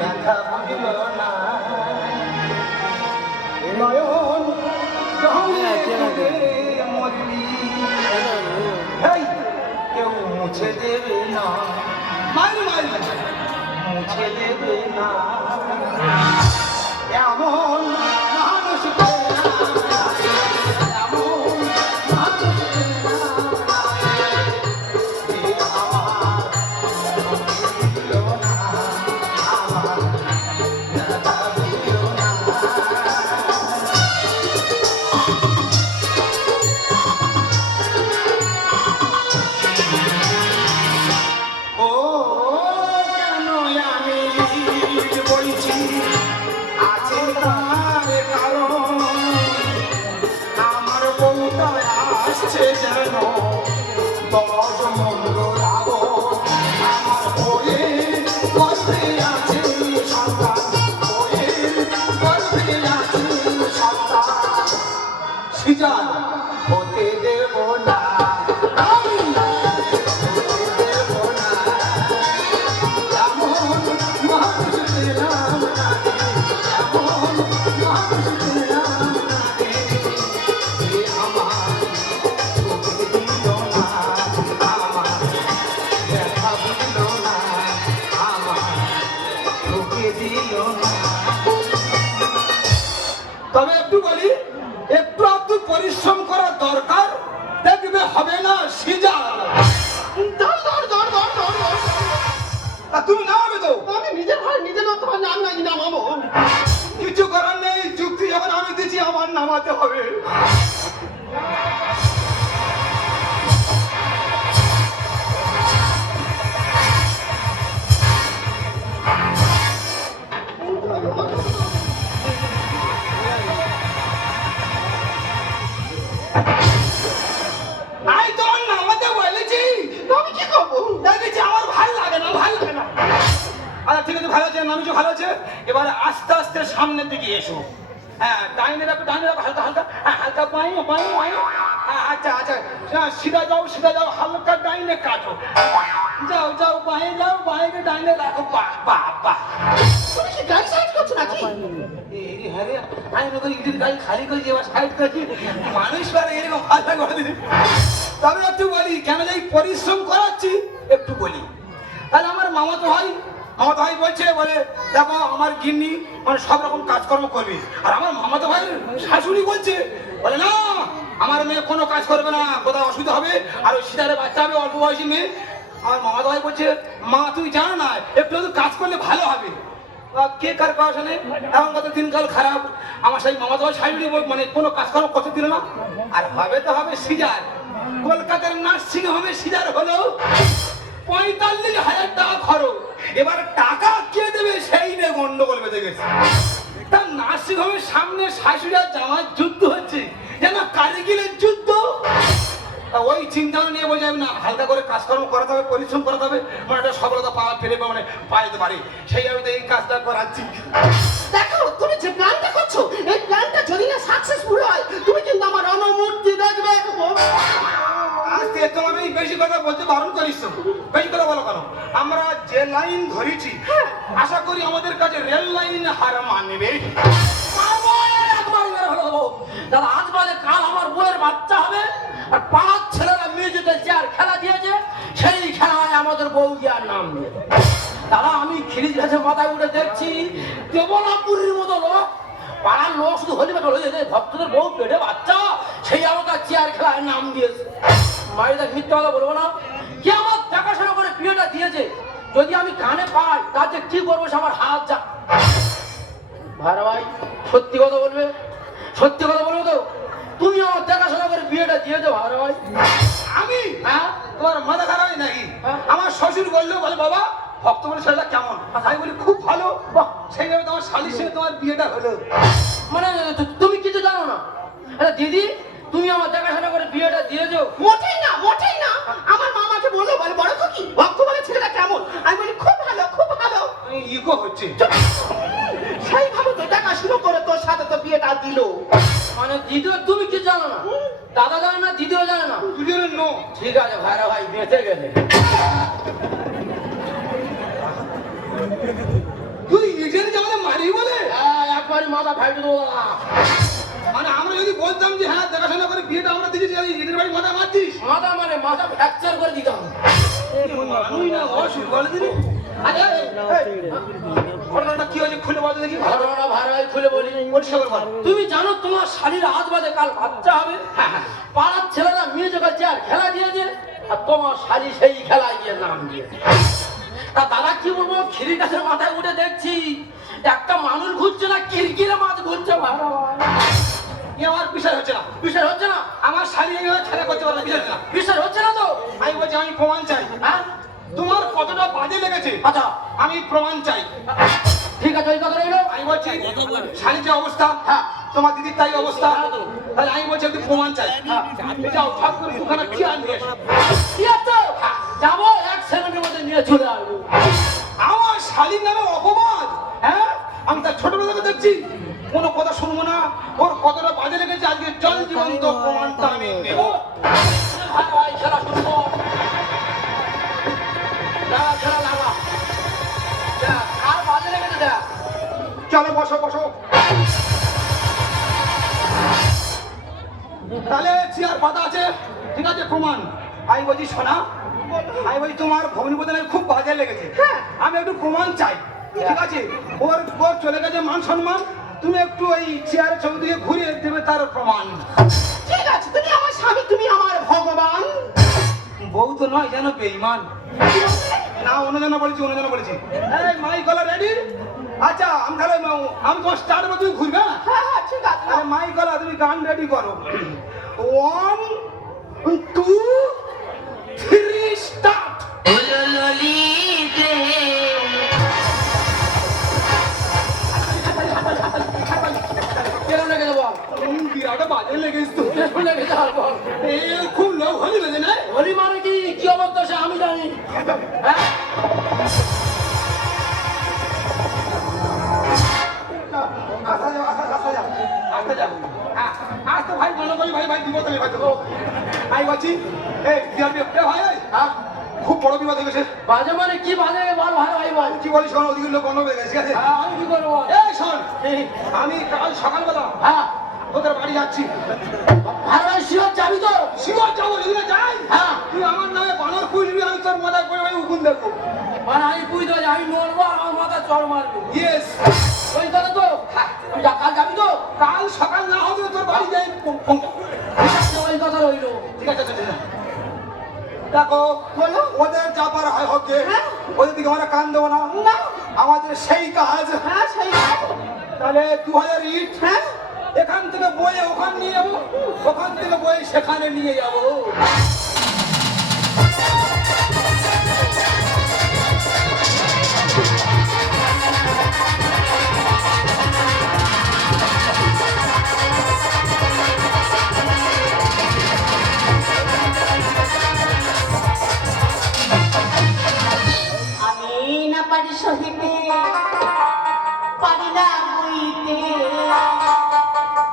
দেখা বুঝল না নয়ন মরবি কেউ মুছে দেবে না মুছে দেবে না এমন মানুষ হতে দেব না তবে একটু বলি একটু একটু পরিশ্রম করা দরকার দেখবে হবে না সিজা তুমি নামাবে তো আমি নিজের ঘরে নিজে না তোমার নাম নাকি নামাবো কিছু করার নেই যুক্তি যখন আমি দিচ্ছি আমার নামাতে হবে ঠিক আছে ভালো আছে নামিছো ভালো আছে এবারে আস্তে আস্তে সামনের দিকে এসো হ্যাঁ ডাইনে রাখো হালকা হালকা হালকা আচ্ছা আচ্ছা সিধা যাও হালকা ডাইনে কাটো যাও বাইরে ডাইনে রাখো বাহ তুমি কি গাড়ি সাইড করছো নাকি হ্যাঁ রে আমি নতুন ইটের গাড়ি খালি করে এবার সাইড করছি মানুষ পারে এরকম হালকা করে দিদি তবে একটু বলি কেন যাই পরিশ্রম করাচ্ছি একটু বলি তাহলে আমার মামাতো ভাই বলছে বলে দেখো আমার গিন্নি মানে সব রকম কাজকর্ম করবে আর আমার মামাতো ভাইয়ের শাশুড়ি বলছে বলে না আমার মেয়ে কোনো কাজ করবে না কোথাও অসুবিধা হবে আর ওই সিদারে বাচ্চা হবে অল্প বয়সী মেয়ে আমার মামাতো ভাই বলছে মা তুই জানো না একটু কাজ করলে ভালো হবে কে কার কথা নেই এমন কত দিনকাল খারাপ আমার সেই মামাতো ভাই শাশুড়ি মানে কোনো কাজকর্ম করতে দিল না আর হবে তো হবে সিজার কলকাতার নার্সিং হোমে সিজার হলো 45,000 টাকা খরচ এবার টাকা কে দেবে সেই নিয়ে গন্ডগোল বেঁধে গেছে তার নার্সিং হোমের সামনে শাশুড়ি আর জামার যুদ্ধ হচ্ছে যেন কারিগিলের যুদ্ধ ওই চিন্তা নিয়ে বোঝা যাবে না হালকা করে কাজকর্ম করাতে হবে পরিশ্রম করাতে হবে মানে একটা সফলতা পাওয়া ফেলে মানে পাইতে পারে সেই আমি তো এই কাজটা করাচ্ছি দেখো তুমি যে প্ল্যানটা করছো এই প্ল্যানটা যদি না সাকসেসফুল হয় তুমি কিন্তু আমার অনুমতি দেখবে আজকে তোমার এই বেশি কথা বলতে বারণ করিস বেশি কথা বলো কেন আমরা যে লাইন ধরেছি আশা করি আমাদের কাছে রেল লাইন হার মানবে দাদা আজ বাদে কাল আমার বউয়ের বাচ্চা হবে আর 5 ছেলেরা মিউজিক্যাল চেয়ার খেলা দিয়েছে সেই খেলায় আমাদের বউ গিয়ার নাম দিয়ে দাদা আমি খিরিজ গাছে মাথায় উঠে দেখছি দেবলাপুরীর মতো লোক পাড়ার লোক শুধু হলি বেটা হয়ে যায় ভক্তদের বউ পেটে বাচ্চা সেই আমাকে চেয়ার খেলায় নাম দিয়েছে মায়েরা মিথ্যা কথা বলবো না কে আমার দেখাশোনা করে বিয়েটা দিয়েছে যদি আমি কানে পাই তাতে কি করবো সে আমার হাত যা ভাইরা ভাই সত্যি কথা বলবে তো তুমি আমার দেখাশোনা করে বিয়েটা দিয়েছো ভাইরা ভাই আমি তোমার মাথা খারাপ নাকি আমার শ্বশুর বললো বলে বাবা ভক্ত বলে ছেলেটা কেমন আমি বলি খুব ভালো সেইভাবে তোমার শালির সঙ্গে তোমার বিয়েটা হলো মানে তুমি কিছু জানো না দিদি তুমি আমার দেখাশোনা করে বিয়েটা দিয়েছো মোটেই না আমার মামাকে বলো বলে বড় কি ভক্ত বলে ছেলেটা কেমন আমি বলি খুব ভালো ইগো হচ্ছে সেইভাবে তো দেখাশোনা করে তোর সাথে তো বিয়েটা দিল মানে দিদিও তুমি কি জানো না দাদা জানে না দিদিও জানে না দুজনের নো। ঠিক আছে ভাইরা ভাই বেঁচে গেলে তুই ইটের জামানে মারি বলে? একবারই মাথা ফাইটে দেবো না। মানে আমরা যদি বলতাম যে হ্যাঁ দেখাশোনা করে বিয়েটা আমরা দিয়েছি, ইটের বাড়ি মাথা মারছিস? মাথা মানে মাথা ফ্র্যাকচার করে দিতাম। মানুষ না অসুখ বলে দিবি। আরে ঘটনাটা কি হয়েছে খুলে বলতে দেখি। ঘটনাটা ভাই খুলে বলি। পরিষ্কার করে বল। তুমি জানো তোমার শাড়ির আজ বাদে কাল বাচ্চা হবে? পাড়ার ছেলেরা মিউজিক্যাল চেয়ার খেলা দিয়েছে, আর তোমার শাড়ি সেই খেলায় গিয়ে নাম দিয়েছে। তা দাদা কি বলবো, খিরি গাছের মাথায় উঠে দেখছি একটা মানুষ ঘুরছে না, কিরকিরে মাছ ঘুরছে। আমার বিচার হচ্ছে না, বিশ্বাস হচ্ছে না? আমার শাড়ি এইভাবে খেলা করতে পারবে বিচার না। বিশ্বাস হচ্ছে না তো? আমি বলছি আমি প্রমাণ চাই। হ্যাঁ তোমার কতটা বাজে লেগেছে আচ্ছা আমি প্রমাণ চাই। ঠিক আছে, ওই কথা রইলো। আমি বলছি শাড়ির যে অবস্থা, হ্যাঁ তোমার দিদির তাই অবস্থা, তাহলে আমি বলছি একটু প্রমাণ চাই। যাও ঠাক করে দুখানা কি আনবে? কি আছে? যাবো এক সেকেন্ডের মধ্যে নিয়ে চলে আসবো। আমার শালীর নামে অপবাদ, হ্যাঁ? আমি তার ছোটবেলা থেকে দেখছি, কোনো কথা শুনবো না। ওর কতটা বাজে লেগেছে আজকে জল জীবন্ত প্রমাণটা আমি নেব। ভাই খেলা শুরু কর। লাগা খেলা লাগা। দেখ, আর বাজে লেগেছে দেখ। চলো বসো বসো। তাহলে চেয়ার পাতা আছে, ঠিক আছে প্রমাণ। আমি বলছি শোনা, আমি বলছি তোমার ভগ্নিপতি খুব বাজে লেগেছে, আমি একটু প্রমাণ চাই, ঠিক আছে? ওর ওর চলে গেছে মান সম্মান, তুমি একটু ওই চেয়ারের ছবি দিয়ে ঘুরিয়ে দেবে তার প্রমাণ। ঠিক আছে, তুমি আমার স্বামী, তুমি আমার ভগবান। বউ তো নয় যেন বেঈমান। না অন্যজন বলেছি, অন্যজন বলেছি। এই মাইক গলা রেডি? আচ্ছা আমি তাহলে আমি তোমার স্টার্ট করে তুমি ঘুরবে না? হ্যাঁ হ্যাঁ ঠিক আছে। আরে মাইক গলা তুমি গান রেডি করো। 1 2 3 স্টার্ট। কেন লেগেছে বল? বিরাট বাজে লেগেছে তো। কেন লেগেছে আর বল? এ খুব লোক হলি বেজে না? হোলি মানে কি, কি অবস্থা সে আমি জানি। হ্যাঁ আসা যাও, আসা যাও, আসতে যাও। হ্যাঁ আসতে ভাই মনে করি ভাই ভাই বিপদ ভাই তো। আমি বলছি এই বিরাট বিপদ ভাই ভাই, হ্যাঁ খুব বড় বিপদ হয়ে গেছে। বাজে মানে কি বাজে বল ভাই ভাই বল। কি বলিস শোন, ওদিকে লোক অন্য হয়ে গেছে, ঠিক আছে? হ্যাঁ আমি কি করবো? এই শোন, আমি কাল সকালবেলা হ্যাঁ তোদের বাড়ি যাচ্ছি। ভাই ভাই শিওর যাবি তো? শিবর যাবো, যদি যাই হ্যাঁ তুই আমার নামে বানর পুষবি, আমি তোর মাথায় করে আমি উকুন দেখবো। মানে আমি বুঝতে পারছি আমি নড়বো আর আমার মাথা চড় মারবো। ইয়েস, ওই কথা তো? তুই কাল যাবি তো? কাল সকাল না হবে তোর বাড়ি যাই পৌঁছাবো। ঠিক আছে, ওই কথা রইলো। ঠিক আছে ঠিক আছে। দেখো বলো, ওদের চাপার হয় হকে, ওদের দিকে আমরা কান দেবো না। না। আমাদের সেই কাজ। হ্যাঁ সেই আছে। তাহলে 2000 ইট, হ্যাঁ এখান থেকে বয়ে ওখান নিয়ে যাবো, ওখান থেকে বয়ে সেখানে নিয়ে যাবো। আমি না পারি সহিতে, পারি না বইতে,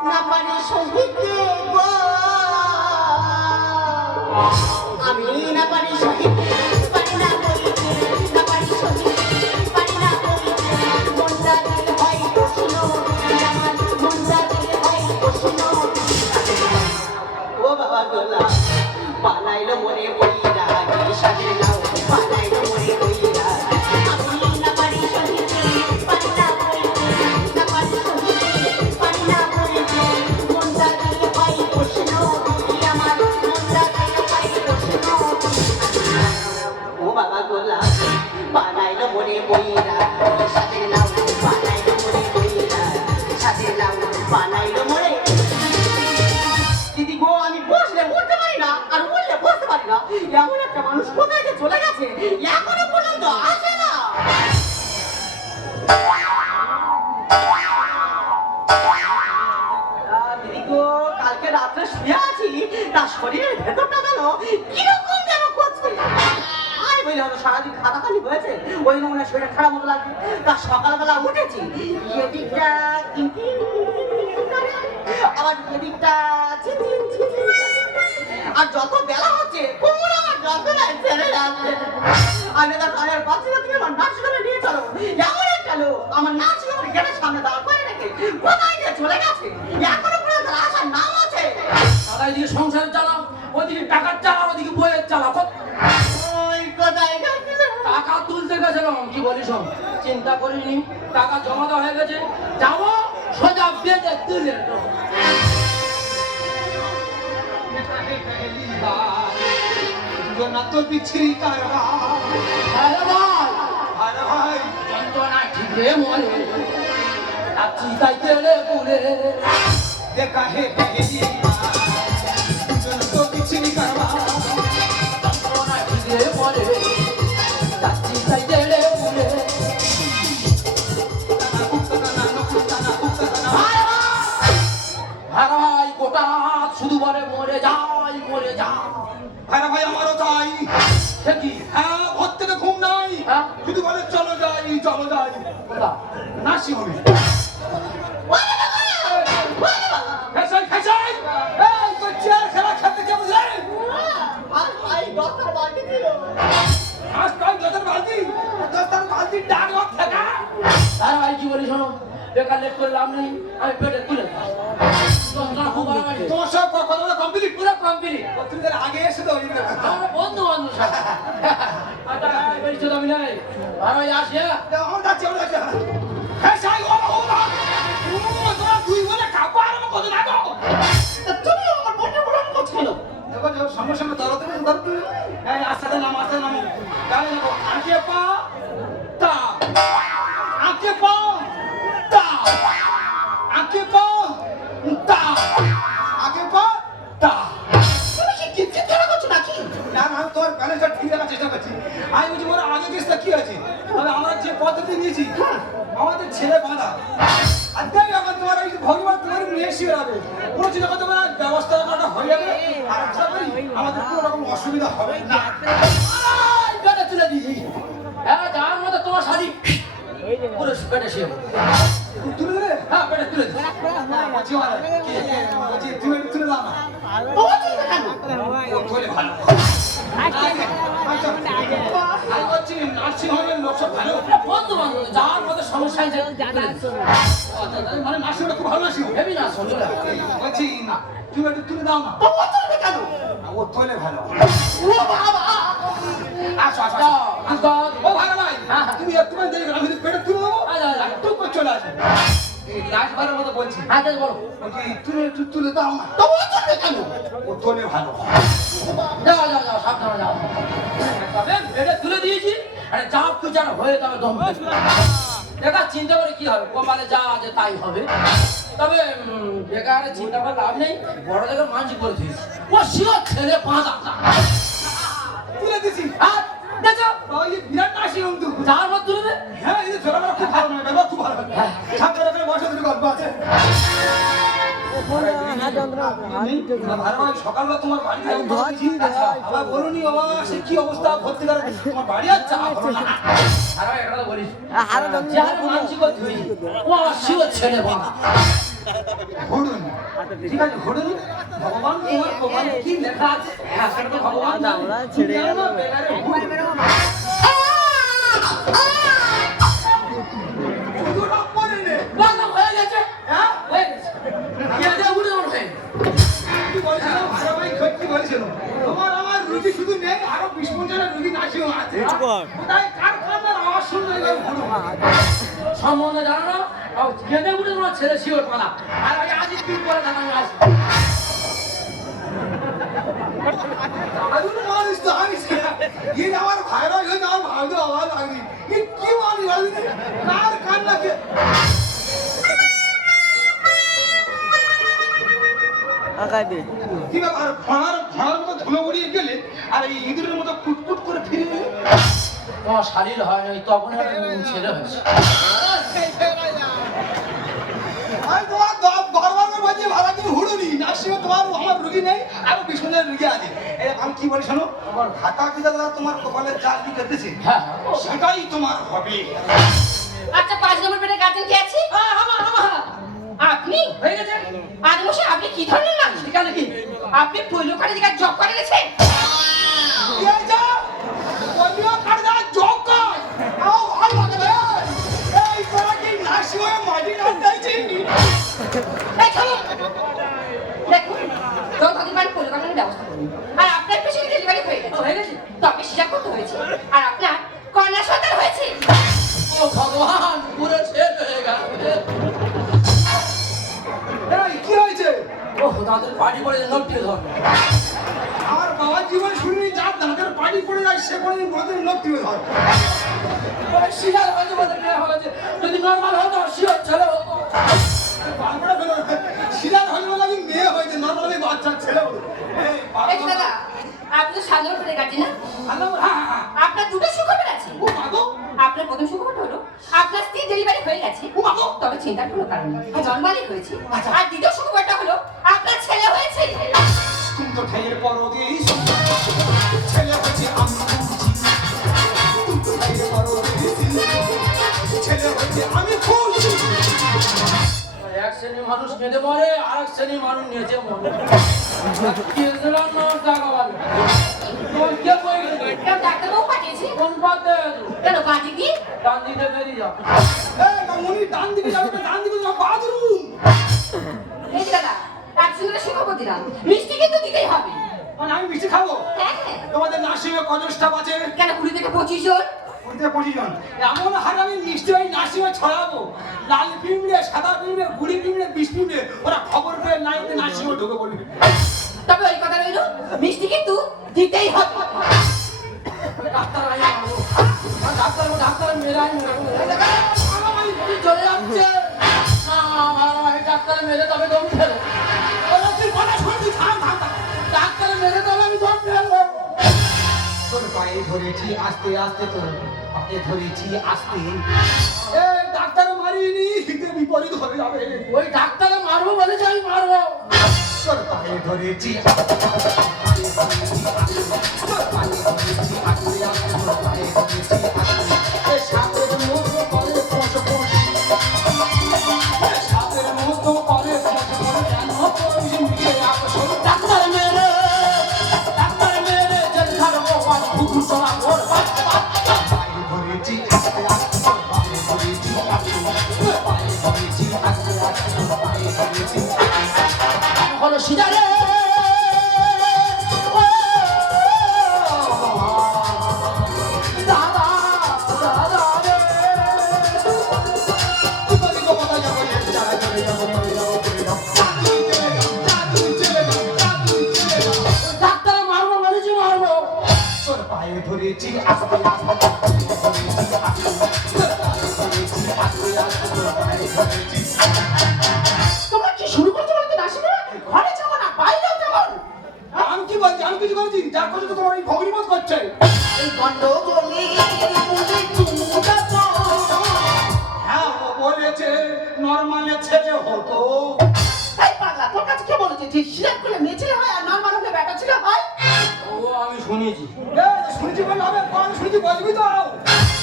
না পারি সহিতে গো। আমি না পারি সহিতে, পারি না বইতে, না পারি সহিতে, পারি না বইতে। মনটা দিল হয় প্রশ্ন, আমার মনটা দিল হয় প্রশ্ন। ও বাবা গোলা বানাইলো মনে বইরা, সাজে নাও বানাইলো মনে বইরা। আমি না পারি সহিতে, পারি না বইতে, না পারি সহিতে, পারি না বইতে। মনটা দিল হয় প্রশ্ন, আমার মনটা দিল হয় প্রশ্ন। ও বাবা গোলা বানাইলো মনে বইরা, সাজে নাও বানাইলো মনে বইরা, সাজে নাও বানাইলো মনে। দিদি গো আমি বসলে বলতে পারি না, আর বললে বসতে পারি না। এমন একটা মানুষ কোথায় যে চলে গেছে, এখনো পর্যন্ত আসে না। দিদি গো কালকে রাত্রে শুয়ে আছি, তার শরীরের ভেতরটা যেন কিরকম যেন করছে। আর বলি হয়তো সারাদিন খাটাখানি হয়েছে, ওই নমুনা শরীরে খারাপ মতো লাগছে। তার সকালবেলা উঠেছি, এদিকটা আবার এদিকটা ঝিঝির ঝিঝির। আর যত বেলা হচ্ছে কোমর আমার যন্ত্রণায় ছেড়ে যাচ্ছে। আমি তার কানের পাচ্ছি না, তুমি আমার নার্স করে নিয়ে চলো। বলি শোন, চিন্তা করিনি, টাকা জমা দেওয়া হয়ে গেছে, যাবো সোজা বেঁধে তুলে দেবো। না তো বিচ্ছিরি কারবার। আরে ভাই, আরে ভাই যন্ত্রণা ঠিক রে মনে, যাচ্ছি তাই তেলে পুরে। দেখা হে পেহেলি না তো বিচ্ছিরি কারবার। যন্ত্রণা ঠিক রে মনে, যাচ্ছি তাই তেলে পুরে। ভাই গোটা রাত শুধু বলে মরে যাই মরে যাই। আরে ভাই আমারও তাই। সে কি? হ্যাঁ ঘর থেকে ঘুম নাই, হ্যাঁ? শুধু বলে চলো যাই চলো যাই। কোথা? নাসি হবে খেসাই খেসাই এই তো চেয়ার খেলা খেলতে কে বুঝলে? আর ভাই ডক্টর বাকি ছিল আজ কাল যতর বালতি ডাক বাক থাকা। আরে ভাই কি বলি শোনো, বেকার লেট করে লাভ নেই, আমি পেটে তুলে দিই। যন্ত্রণা খুব হয় আমার। তোমার সব কথা কমপ্লিট। পুরো কমপ্লিট। তুমি তার আগে এসে তো ওই আমার বন্ধু বান্ধব সব। আচ্ছা পরিচয় আমি নাই। ভাই আসি হ্যাঁ? আমার যাচ্ছে আমরা যাচ্ছে খেসাই ও তোরা দুই বলে কাপড় আর কত না গো। তুমি আমার পেটে বড় করছ কেন? দেখো দেখো সঙ্গে সঙ্গে ধরো তুমি এই আস্তে নাম জানি না আগে পা তা আগে পা তা আগে পা তা আগে পা তা। তুমি কি কিচ্ছু কেন করছো নাকি? না না আমি তোর ব্যালেন্সটা ঠিক রাখার চেষ্টা করছি। আমি বলছি মোর আগে কেসটা কি আছে, তবে আমরা যে পদ্ধতি নিয়েছি আমাদের ছেলে বাঁধা আর দেখ এখন তোমার এই ভগবান তোমার নিয়ে এসে যাবে কোনো চিন্তা করতে পারে ব্যবস্থা করাটা হয়ে যাবে। আর আশা করি আমাদের কোনো রকম অসুবিধা হবে না। আরে পেটে তুলে দিয়েছি। হ্যাঁ যার মধ্যে তোমার শাড়ি পুরো পেটে শুয়ে পড়ে। তুলে দিলে হ্যাঁ পেটে তুলে দিয়েছি। বলছি মানে বলছি তুমি একটু তুলে দাও না। তোমার কি কেন? ও তোলে ভালো। আমি বলছি নার্সিং হোমের লোক সব ভালো বন্ধু বান্ধব যার মধ্যে সমস্যা হয়েছে তুলে দিয়েছি। মানে নার্সিংটা খুব ভালো নার্সিং। ভেবি না শুনলে বলছি তুমি একটু তুলে দাও না। তোমার কি কেন? ও তোলে ভালো। ও বাবা আসো আসো যাও, আসো। আসো। ও ভাই ভাই তুমি একটুখানি দেরি করো, আমি যদি পেটে তুলে দেবো একটু করে চলে আসবে। এই লাস্ট বারের মতো বলছি হ্যাঁ তাই বলো। বলছি তুমি একটু তুলে দাও না। তোমার কি কেন? ও তোলে ভালো। যাও যাও যাও সাবধানে যাও। তবে পেটে তুলে দিয়েছি, আরে যা পূজার হয়ে তবে দম দেখা চিন্তা করে কি হবে, কপালে যা আছে তাই হবে। তবে বেকারে চিন্তা করে লাভ নেই, বড় জায়গায় মানসি করে দিয়েছি। ও শিওর ছেলে পাঁচ আটা। তুলে দিছি। আর দেখো ওই যে বিরাট নার্সিং হোম তো। যার মধ্যে তুলবে হ্যাঁ এই যে ছোটবেলা খুব ভালো নয়, ব্যবহার খুব ভালো। ঠাকুর এখানে বসে দুটো গল্প আছে। ভালো ভাই সকালবেলা তোমার বাড়িতে আবার বলুনি বাবা সে কি অবস্থা ভর্তি করে তোমার বাড়ি আর চা হলো না। আর একটা কথা বলিস, যার মানসি করে ধুই ও শিওর ছেলে পাঁচ। ঘুরুন ঠিক আছে ঘুরুন ভগবান তোমার কপালে কি লেখা আছে হ্যাঁ সেটা তো ভগবান ছেড়ে গেল বেকারে দুটো পরে নে। বন্ধ হয়ে গেছে। হ্যাঁ হয়ে গেছে। কি আছে উঠে ওঠে। কি বলছিল ভালো ভাই কি বলছিল তোমার আমার রুগী শুধু নেই আরো 20-50 জনের রুগী নার্সিং আছে কোথায় কারখানার আওয়াজ শুনলে ঘুরুন সম্বন্ধে জানো না, কেঁদে উঠে তোমার ছেলে শিওর পালা। আর আগে আজ দিন পরে জানানো আসবে। अजून माणूस तो आम्ही ये আমার ভাইরা হয়ে আমার ভাইদের আওয়াজ আসি ये কি মানি আসি কার কান্না কে আগাবে কি ব্যাপার ফাড়ার মতো ধুলো উড়িয়ে গেলে আর এই ইঁদুরের মতো কুটকুট করে ফিরে এলে তোমার শারীর হয় নাই তখন ছেলে হয়েছে। আমি তোমার বারবার করে বলছি ভাড়া তুমি হুড়ুনি নার্সিংয়ে তোমার আমার রুগী নেই আরো 20 জনের রুগী আছে এই আমি কি বলি শোনো আমার হাতা পিতা দাদা তোমার কপালে চাল দিতে দিছে হ্যাঁ সেটাই তোমার হবে। আচ্ছা 5 নম্বর পেটে গার্জেন কে আছে? আপনি হয়ে গেছে। আজ বসে আপনি কি ধরনের মানুষ? ঠিকানা কি? আপনি পৈলো কাটে দিকে জব করে গেছেন? এই যা বলিও কার যা জগ কর আও ভাই লাগে এই তোরা কি নার্সিংয়ে মাটি কাটতেছি এই থামো। দেখুন যত তাড়াতাড়ি পৈলো কাটানোর ব্যবস্থা করুন। আর আপনার পেশেন্ট ডেলিভারি হয়ে গেছে। হয়ে গেছে। তবে সিজার করতে হয়েছে। আর আপনার কন্যা সন্তান হয়েছে। ভগবান পুরো শেষ হয়ে গেল। এই কি হয়েছে? ও তাদের বাড়ি পড়ে নটিয়ে ধর। আমার বাবার জীবন শুনিনি, যার দাঁতের পানি পড়ে যায় সে কোনোদিন কোনোদিন লোক তুলে ধর। শিকার হয়েছে বলে মেয়ে হয়েছে, যদি নর্মাল হতো শিওর ছেলে হতো। বারবার বেরো শিলার হলে বলে আমি মেয়ে হয়েছে, নর্মালি বাচ্চার ছেলে হলো। এই এই যে দাদা, আপনি তো সাধারণ ফেলে কাটি না? হ্যালো, হ্যাঁ হ্যাঁ। আপনার দুটো সুখবর আছে। ও মাগো, আপনার প্রথম সুখবর হলো আপনার স্ত্রী ডেলিভারি হয়ে গেছে। ও মাগো। তবে চিন্তার কোনো কারণ নেই, নরমালি হয়েছে। আর দ্বিতীয় সুখবরটা হলো আপনার ছেলে হয়েছে। কিন্তু ঠেয়ের পর দিয়ে ছেলে হয়েছে আমি খুঁজি। কিন্তু ঠেয়ের পর দিয়ে ছেলে হয়েছে আমি খুঁজি। এক শ্রেণীর মানুষ কেঁদে মরে, আর এক শ্রেণীর মানুষ নেচে মরে। কেঁদলাম না টাকা বলে। তোর কে বই গেছে? কেন ডাক্তারবাবু পাঠিয়েছে? কোন পথে? কেন কাজে কি? ডান দিকে বেরিয়ে যাও। এই মামুনি ডান দিকে যাবে, ডান দিকে যাবে বাথরুম। এই যে দাদা, এক সুন্দর সুখবর দিলাম, মিষ্টি কিন্তু দিতেই হবে। মানে আমি মিষ্টি খাবো? হ্যাঁ। তোমাদের নার্সিংয়ে কজন স্টাফ আছে? কেন 20 থেকে 25 জন? 20 জন। এমন হারে আমি মিষ্টি ওই নার্সিংয়ে ছড়াবো, লাল পিঁপড়ে, সাদা পিঁপড়ে, গুড়ি পিঁপড়ে, বিষ পিঁপড়ে, ওরা খবর পেয়ে নাই নার্সিংয়ে ঢুকে পড়বে। তবে ওই কথা রইলো, মিষ্টি কিন্তু দিতেই হবে। ডাক্তার আই মারবো। ডাক্তার মেরাই মারবো। চলে যাচ্ছে। না, আমার ডাক্তার মেরে তবে দম ফেলো। ওরা তুই কথা শুনছি, থাম থাম থাম। ডাক্তার মেরে তবে আমি দম ফেলবো। তোর পায়ে ধরেছি আস্তে আস্তে, তোর পায়ে ধরেছি আস্তে। এ ডাক্তার মারিনি, হিতে বিপরীত হয়ে যাবে। ওই ডাক্তারে মারবো বলেছে আমি মারবো। তোর পায়ে ধরেছি আস্তে আস্তে, পায়ে ধরেছি আস্তে, তোর পায়ে ধরেছি আস্তে আস্তে, তোর পায়ে ধরেছি আস্তে। এ সাপের মতো করে ফোঁস ফোঁস, এ সাপের মতো করে ফোঁস ফোঁস, কেন করিস নিচে আসল? ডাক্তার মেরে জেল খাটবো আর কুকুর চলা ওর বাচ্চা। পায়ে ধরেছি আস্তে আস্তে, তোর পায়ে ধরেছি আস্তে, তোর পায়ে ধরেছি আস্তে আস্তে, তোর পায়ে ধরেছি আস্তে। হলো সিজারে। দাদা দাদা রে। ডাক্তার মারবো বলেছি মারবো। তোর পায়ে ধরেছি আস্তে আস্তে, ধরেছি আস্তে, তোর পায়ে ধরেছি আস্তে আস্তে, তোর পায়ে ধরেছি। তোমরা কি শুরু করতে বলতে না শুনে? ঘরে যাবো না, বাইরেও যাবো না। আমি কি বলছি? আমি কিছু করেছি? যা করছো তো তোমার এই ভগ্নিমত করছে। এই গন্ডগোলে মনে চুমুকাতো হ্যাঁ, ও বলেছে নরমালে ছেলে হতো। এই পাগলা, তোর কাছে কে বলেছে যে সিলেক্ট করলে মেয়ে ছেলে হয় আর নরমাল হলে বেটা ছেলে হয়? ও আমি শুনেছি। শুনছি বলে হবে, আমি শুনছি বলবি তো।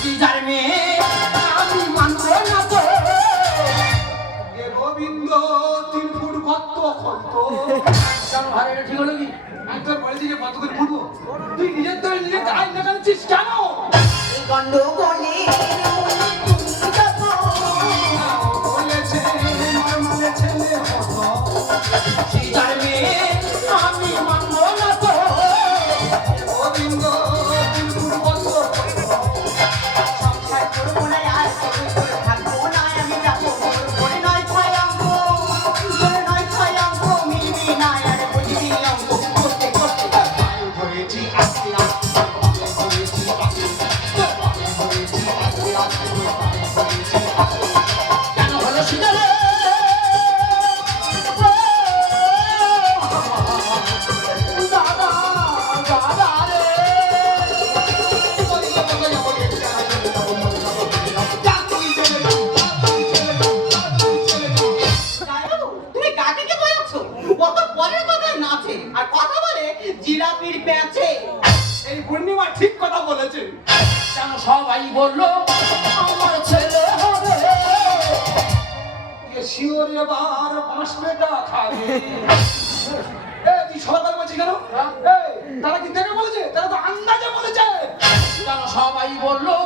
সিজার মেয়ে আমি মানবো না তো। এ রবীন্দ্র 3 ফুট গর্ত খন্ত। কেন ভাই এটা ঠিক হলো কি? একজন বলেছি যে কত করে ফুটবো, তুই নিজের তো নিজে গায়ে লাগাচ্ছিস কেন? এই গন্ডগোলে মনে চুমুকাতো হ্যাঁ, ও বলেছে নরমালে ছেলে হতো। সিজার মেয়ে আমি মানবো না তো। রবীন্দ্র 3 ফুট গর্ত খন্ত। সংসার করবো না আর করে থাকবো না আমি যাবো করে নয় ছয় অঙ্ক করে নয় ছয় অঙ্ক মিলবি না আর বুঝবি অঙ্ক করতে করতে পায়ে ধরেছি আস্তে আস্তে, পায়ে ধরেছি আস্তে, পায়ে ধরেছি আস্তে আস্তে, পায়ে ধরেছি আস্তে। কেন হলো সিজারে? দাদা দাদা রে। জানো, তুমি কাকে কে বোঝাচ্ছো? কত পরের কথায় নাচে আর কথা বলে জিলাপির প্যাঁচে। এই পূর্ণিমা ঠিক কথা বলেছে। কেন সবাই বললো আমার ছেলে হবে? শিওর এবার 5 পেটা খাবে। তুই সবার বলছিস কেন? তারা কি দেখে বলেছে? তারা তো আন্দাজে বলেছে। কেন সবাই বললো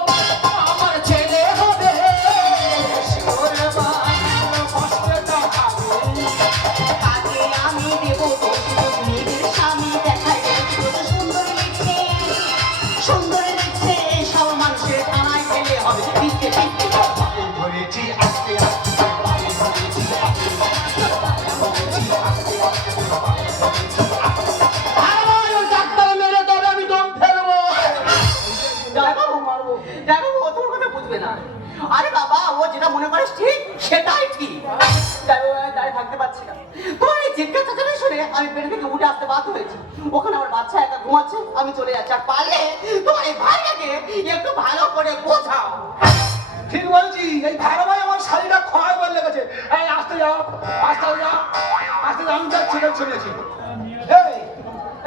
আমার ছেলে হবে? শিওর এবার 5 পেটা খাবে। কাকে আমি দেবো দোষ নিজের স্বামী দেখাই সুন্দর লিখছে সব মানুষের থানায় ফেলে হবে পিছতে পিছতে আরে বাবা, ও যেটা মনে করে ঠিক সেটাই ঠিক। দাঁড়িয়ে থাকতে পারছি না, তোমার এই চিৎকার চেঁচামেচি শুনে আমি বেড থেকে উঠে আসতে বাধ্য হয়েছি। ওখানে আমার বাচ্চা একা ঘুমাচ্ছে, আমি চলে যাচ্ছি। আর পারলে তোমার এই ভাইটাকে একটু ভালো করে বোঝাও। ঠিক বলছি, এই ভাড়া ভাই আমার শাড়িটা ক্ষয় বলে লেগেছে। এই আসতে যাও, আসতে যাও, আসতে যাও, আমি যাচ্ছি, শুনেছি। এই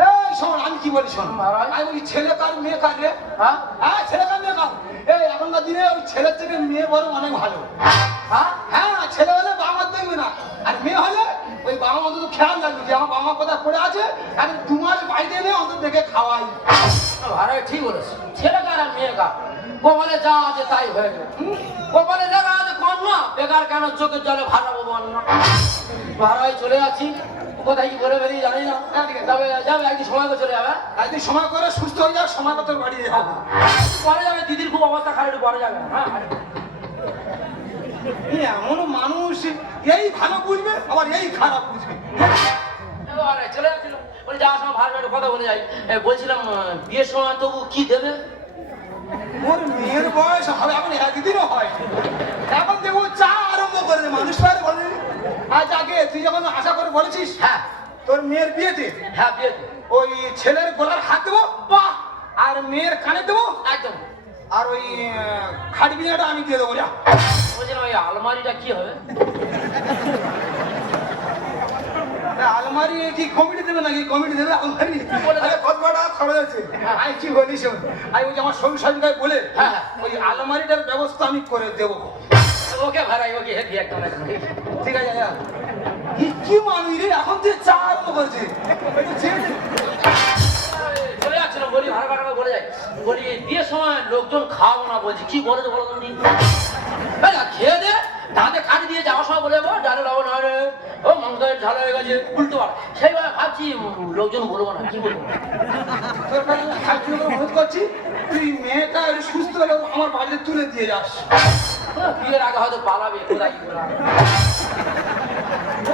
এই শোন, আমি কি বলি শোন, আমি বলি ছেলে কার মেয়ে কার রে? হ্যাঁ হ্যাঁ, ছেলে কার মেয়ে কার? এই এখনকার দিনে ওই ছেলের থেকে মেয়ে বড় অনেক ভালো। হ্যাঁ হ্যাঁ, ছেলে হলে বাবা মা দেখবে না, আর মেয়ে হলে ওই বাবা মা অন্তত খেয়াল রাখবে যে আমার বাবা মা কোথায় পড়ে আছে, আর 2 মাস বাইরে এনে অন্তত দেখে খাওয়াই। ভাড়া ঠিক বলেছে, ছেলে কার আর মেয়ে কার, কপালে যা আছে তাই হয়ে গেল। কপালে লেখা আছে কন্যা, বেকার কেন চোখের জলে ভাসাবো বন্যা। ভাড়ায় চলে যাচ্ছি, কোথায় কি বলে বেরিয়ে জানি না। যাবে যাবে একদিন সময় করে চলে যাবে, একদিন সময় করে সুস্থ হয়ে যাও, সময় মতো বাড়ি যাবো। পরে যাবে, দিদির খুব অবস্থা খারাপ, একটু পরে যাবে। হ্যাঁ এমন মানুষ এই ভালো বুঝবে আবার এই খারাপ বুঝবে। এবারে চলে যাচ্ছিল, বলে যাওয়ার সময় ভালো একটা কথা বলে যাই। বলছিলাম বিয়ের সময় তবু কি দেবে? ওর মেয়ের বয়স হবে এখন একদিনও হয়, এখন দেখবো চা আরম্ভ করে দে মানুষ। বলে আজ আগে তুই যখন আশা করে বলেছিস হ্যাঁ তোর মেয়ের বিয়েতে হ্যাঁ বিয়েতে ওই ছেলের গলার হাত দেবো, বাহ আর মেয়ের কানে দেবো, একদম। আর ওই খাট বিনাটা আমি দিয়ে দেবো। যা বলছিলাম ওই আলমারিটা কি হবে? আলমারি কি কমিটি দেবে নাকি? কমিটি দেবে আলমারি? কত টাকা খরচ আছে? আমি কি বলি শোন, আমি বলছি আমার সংসারটাই বলে হ্যাঁ। ওই আলমারিটার ব্যবস্থা আমি করে দেবো। ওকে ভাড়াই ওকে হেভি একদম একদম। ঠিক আছে যা। কি মানুষ রে, এখন তুই চা আরম্ভ করেছে। চলে যাচ্ছিল, বলি ভাড়া ভাড়া বলে যাই, বলি বিয়ের সময় লোকজন খাওয়াবো না বলছি, কি বলেছে বলো তুমি? খেয়ে দে, দাঁতে কাটি দিয়ে যাওয়ার সময় বলে যাবো ডালে লবণ হয়, ও মাংস ঝাল হয়ে গেছে, উল্টো পার। সেইভাবে ভাবছি লোকজন বলবো না, কি বলবো? তোর কাছে হাত অনুরোধ করছি, তুই মেয়েটা সুস্থ হলে আমার বাড়িতে তুলে দিয়ে যাস। বিয়ের আগে হয়তো পালাবে, কোথায় কি বলা।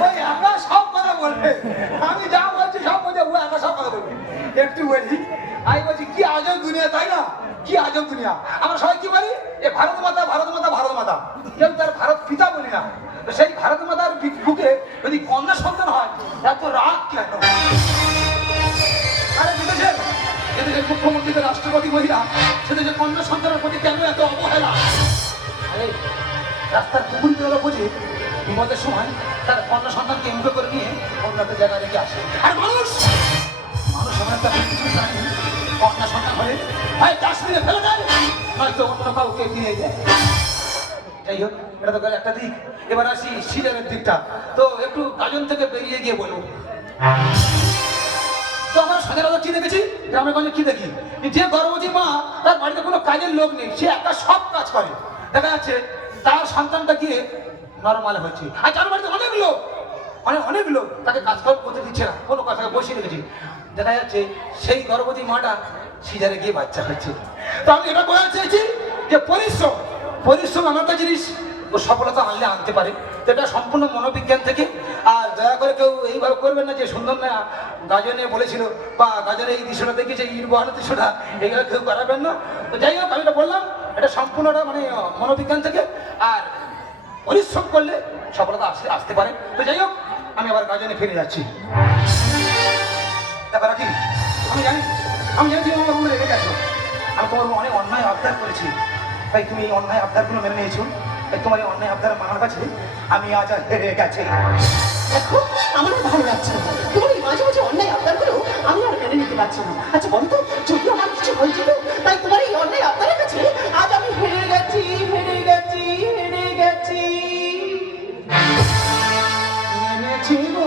ওই একা সব কথা বলবে, আমি যা বলছি সব বলছে, ও একা সব কথা বলবে। একটু বলি, আমি বলছি কি আজব দুনিয়া, তাই না? কি আজব দুনিয়া। আমরা সবাই কি বলি, এ ভারত মাতা, ভারত মাতা, ভারত মাতা, কেউ তার ভারত পিতা বলি না। তো সেই ভারত মাতার বুকে যদি কন্যা সন্তান হয়, এত রাগ কেন? আরে বিদেশের এদেশের মুখ্যমন্ত্রী, রাষ্ট্রপতি মহিলা, সেদেশের কন্যা সন্তানের প্রতি কেন এত অবহেলা? আরে রাস্তার কুকুরগুলো বুঝে বিপদের সময় তার কন্যা সন্তানকে মুখে করে নিয়ে অন্য একটা জায়গায় রেখে আসে। আর মানুষ মানুষ আমার একটা কিছু জানি, কন্যা সন্তান হলে হয় ডাস্টবিনে ফেলে দেয়, নয়তো অন্য কাউকে দিয়ে দেয়। যাই হোক, এটা তো গেল একটা দিক। এবার আসি সিজনের দিকটা। তো একটু গাজন থেকে বেরিয়ে গিয়ে বলুন, তো আমরা সচরাচর কি দেখেছি, গ্রামে গঞ্জে কি দেখি, যে গর্ভবতী মা তার বাড়িতে কোনো কাজের লোক নেই, সে একা সব কাজ করে। দেখা যাচ্ছে তার সন্তানটা গিয়ে নরমাল হচ্ছে, আর যার বাড়িতে অনেক লোক, অনেক লোক তাকে কাজকর্ম করতে দিচ্ছে না, কোনো কাজকে বসিয়ে রেখেছি। দেখা যাচ্ছে সেই গর্ভবতী মাটা সিজারে গিয়ে বাচ্চা হচ্ছে। তো আমি এটা বলতে চাইছি যে পরিশ্রম এমন একটা জিনিস, ও সফলতা আনলে আনতে পারে। তো এটা সম্পূর্ণ মনোবিজ্ঞান থেকে। আর দয়া করে কেউ এইভাবে করবেন না যে সুন্দর না গাজনে বলেছিল বা গাজনে এই দৃশ্যটা দেখেছে, ইট বহানোর দৃশ্যটা, এগুলো কেউ করাবেন না। তো যাই হোক, আমি এটা বললাম, এটা সম্পূর্ণটা মানে মনোবিজ্ঞান থেকে। আর পরিশ্রম করলে সফলতা আসতে পারে। তো যাই হোক, আমি আবার গাজনে ফিরে যাচ্ছি। ব্যাপারটা কি আমি জানি তুমি আমার রুমে রেখে গেছো। আমি তোমার অনেক অন্যায় আবদার করেছি, তাই তুমি এই অন্যায় আবদারগুলো মেনে নিয়েছো। তাই তোমার এই অন্যায় আবদার মানার কাছে আমি আজ আর হেরে গেছি। দেখো, আমার আর ভালো লাগছে না। তোমার এই মাঝে মাঝে অন্যায় আবদারগুলো আমি আর মেনে নিতে পারছি না। আচ্ছা বলো তো, যদি আমার কিছু হয়েছিল, তাই তোমার এই অন্যায় আবদারের কাছে আজ আমি হেরে গেছি, হেরে গেছি, হেরে গেছি। এনেছি গো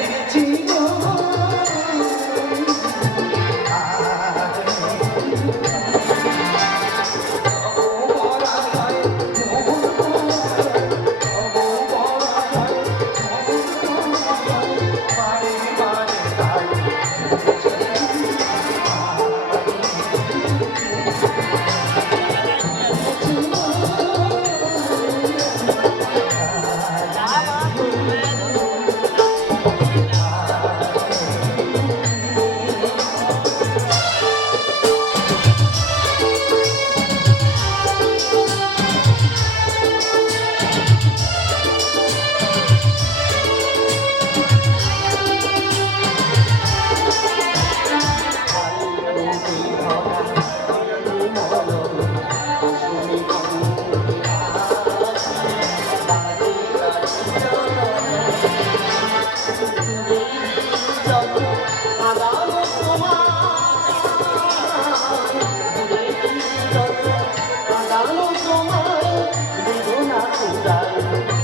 এনেছি গো তোমায় বেদনা কুড়াল